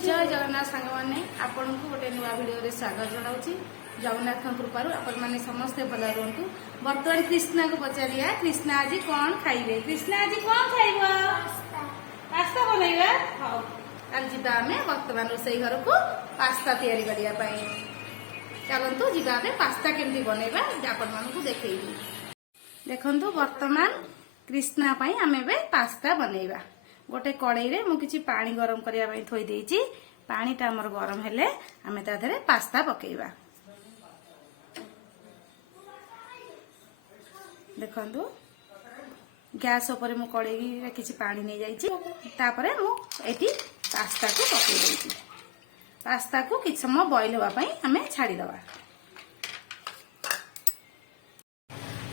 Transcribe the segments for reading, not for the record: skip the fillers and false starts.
जय जगन्नाथ सांग मैंने आपण को गोटे नुआ भिडियो स्वागत जनाऊँ। जगन्नाथ कृपार आपण मैंने समस्ते भल रुहतु। बर्तमान कृष्णा को पचारिया कृष्णा आज कौन खाइबे? कृष्णा आज कौन खाइब? पास्ता बनइबा। हाँ आज जीवा आम बर्तमान रोसई घर को पास्ता तैयारी करने। चलतु जीवा पास्ता केमती बनइबा आपण मानू देखी। देखंतु बर्तमान कृष्णा आम पास्ता बनइबा। गोटे कड़ाई रे मु किछि पानी गरम करिया पई थोई देइछि। पानी टा हमर गरम हेले आमे ता धरे पास्ता पकेइबा। देखंतु गैस ऊपर मु कड़ाई रे किछि पानी नै जाइछि। तापरे मु एठी पास्ता को पकेइ देइछि। पास्ता को किछि समय बॉईल होबा पई आमे छाडी दबा।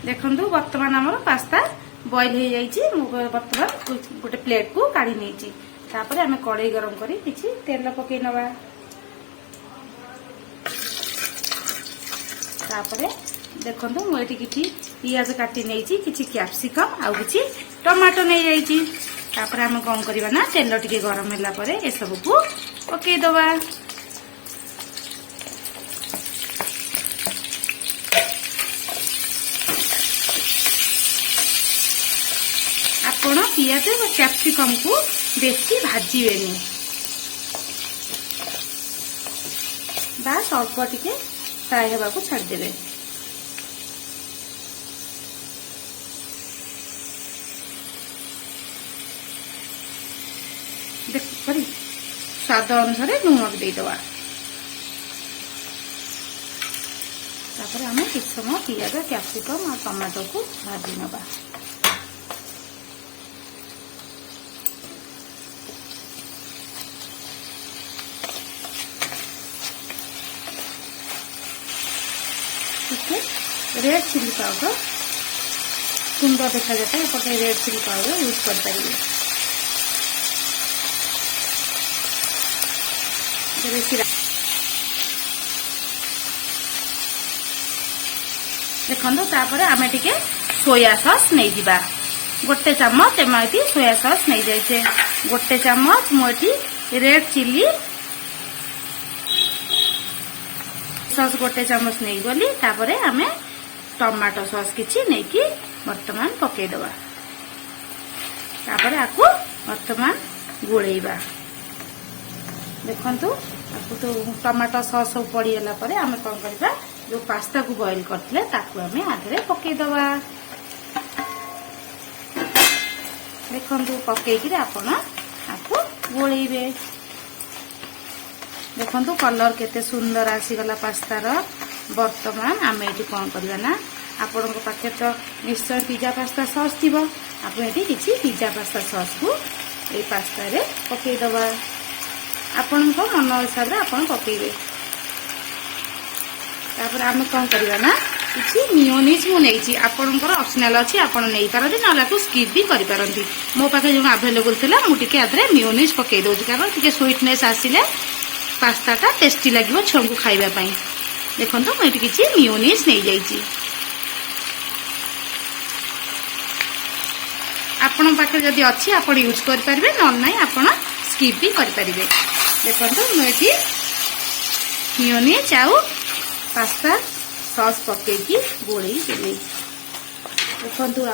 देखंतु वर्तमान हमर पास्ता बॉईल हो जाइए। बर्तमान गोटे प्लेट को काढ़ी नहीं। तापर आम कड़ाई गरम करी किछि तेल पकई नवा। तापर देखंतु मुझे किछि पियाज काटी नहीं किछि कैप्सिकम आउ किछि टमाटो नहीं जाइए। तापर आम कौन करबा ना तेल टिके गरम होला परे ए सब को पकई दबा। आपण पियाज और कैप्सिकम को बेसी भाजीबेनी। बास अल्प टिके फ्राई होगा को छाड़देवे। देख स्वाद अनुसार लुण देदवा। तापर आम किछ समय पियाज कैप्सिकम और टमाटो को भाजी नवा। रेड चिली पाउडर सुंदर देखा जाता है। पटे रेड चिली पाउडर यूज कर पारिबे। देखो तापर आमे टिके सोया सॉस नहीं दिबा। गोटे चम्मच एमती सोया सॉस नहीं जाइए। गोटे चम्मच मोटी रेड चिली सॉस गोटे चम्मच नहीं गली। तापर आमे टमाटो सॉस किछि नहीं कि वर्तमान पकई दबा। तापर आकु वर्तमान गोलेइबा। देखंतु आकु तो टमाटो सॉस सब पड़ी गला परे आमे कोन करबा जो पास्ता को बॉईल करथिले ताकु आमे आधरे पकई दबा। देखंतु पकई कि आपण आकु गोलेइबे। देखंतु कलर केते सुंदर आसी गला पास्तार। वर्तमान आम ये कौन करवा ना आपण पाखे तो निश्चय पिज्जा पास्ता सॉस थी। आप किसी पिज्जा पास्ता सॉस को ये पास्ता रे पकई दबा। आपण मन हिसाब से आपण पकईबे। तापर आम कौन करवा ना किसी मियोनीज मु नहीं आपणकर ऑप्शनल अच्छी आप नहीं पारती ना स्किप भी करि पारंती। मो पाखे जो अवेलेबल थिला मु टिके आदरे मियोनीज पकई दउची कारण टिके स्वीटनेस आसिले पास्ता टा टेस्टी लागिवो छुआ को खाइबा पई। देखंतु मैं किसी मियोनीज नहीं जाइए। आपण पाखे जदि अच्छी आपण यूज कर पारिबे न नहीं आपण स्किप भी कर पारिबे। देखंतु मैं मियोनीज आउ पास्ता सॉस पके की गोळेई देले। देखंतु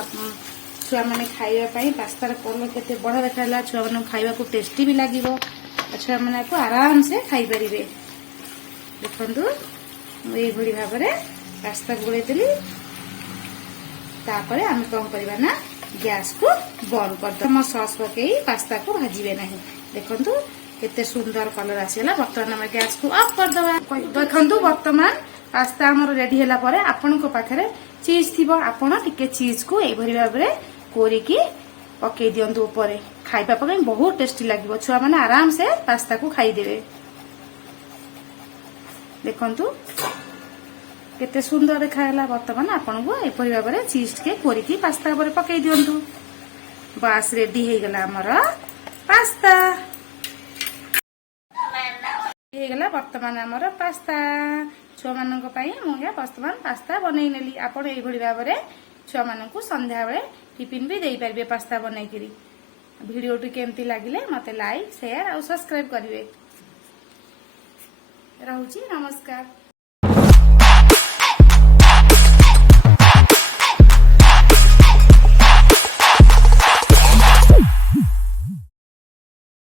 छुआ माने खाइबा पई पास्ता रे कलर केते बड़ा देखाला। छुआ माने खाइबा को टेस्टी भी लागिवो। छुआ माने को आराम से खाई पारिबे। देखंतु ये भाव में पास्ता गोले देली। तापर आम कौन करवा ना गैस को बंद कर सॉस पकई पास्ता को भाजीबे नहीं। देखंतु केते सुंदर कलर आसीगला। बर्तमान आम गैस को ऑफ कर दबा। देखंतु वर्तमान पास्ता हमर रेडी होला परे आपन को पाखरे चीज थिबो। आपण टिके चीज को ए भरी भाव में कोरिकी पकई दियंतु ऊपर। खाइबा पकई बहुत टेस्टी लागिवो। छुआ माने आराम से पास्ता को खाई देबे। देखंतु केते सुंदर देखाला। वर्तमान आपन को एपरि भाव में चीज के कोरिकी पास्ता पर पकई दियंतु। बस रेडी हे गला हमर पास्ता। हे गला वर्तमान हमर पास्ता। छुआ मानक पई मु या वर्तमान पास्ता बनई नेली। आपन एई भली भाव में छुआ मानक को संध्या बेले टिफिन भी देई पारबे पास्ता बनई करी। वीडियो टी केमती लागिले मते लाइक शेयर और सब्सक्राइब करिवे। ରହୁଛି। ନମସ୍କାର।